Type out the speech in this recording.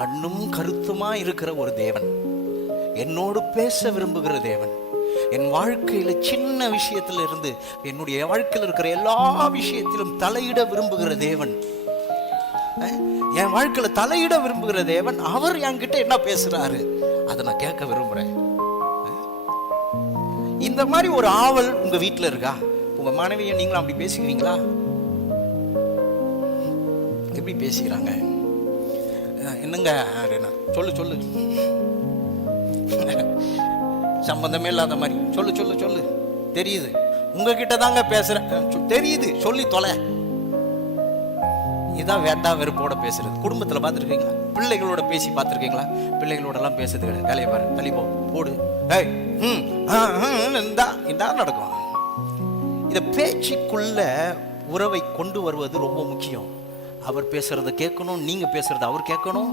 கண்ணும் கருத்துமா இருக்கிற ஒரு தேவன், என்னோடு பேச விரும்புகிற தேவன், என் வாழ்க்கையில சின்ன விஷயத்துல இருந்து என்னுடைய வாழ்க்கையில் இருக்கிற எல்லா விஷயத்திலும் தலையிட விரும்புகிற தேவன், என் வாழ்க்கையில தலையிட விரும்புகிற தேவன், அவர் என்கிட்ட என்ன பேசுறாரு அதை நான் கேட்க விரும்புறேன். இந்த மாதிரி ஒரு ஆவல் உங்க வீட்டுல இருக்கா? உங்க மனைவியை நீங்களும் அப்படி பேசிக்கிறீங்களா? எப்படி பேசிக்கிறாங்க? என்னங்க சொல்லு சொல்லு, சம்பந்தமே இல்லாத மாதிரி சொல்லு சொல்லு சொல்லு, தெரியுது உங்ககிட்ட தாங்க பேசுறேன், தெரியுது சொல்லி தொலை. இதான் வேண்டா வெறுப்போட பேசுறது. குடும்பத்தில் பார்த்துருக்கீங்களா? பிள்ளைகளோட பேசி பார்த்துருக்கீங்களா? பிள்ளைகளோட எல்லாம் பேசுறது கிடையாது. வேலையை பாரு, தள்ளி போ, போடு, இதான் நடக்கும். இந்த பேச்சுக்குள்ள உறவை கொண்டு வருவது ரொம்ப முக்கியம். அவர் பேசுறத கேட்கணும், நீங்க பேசுறத அவர் கேட்கணும்.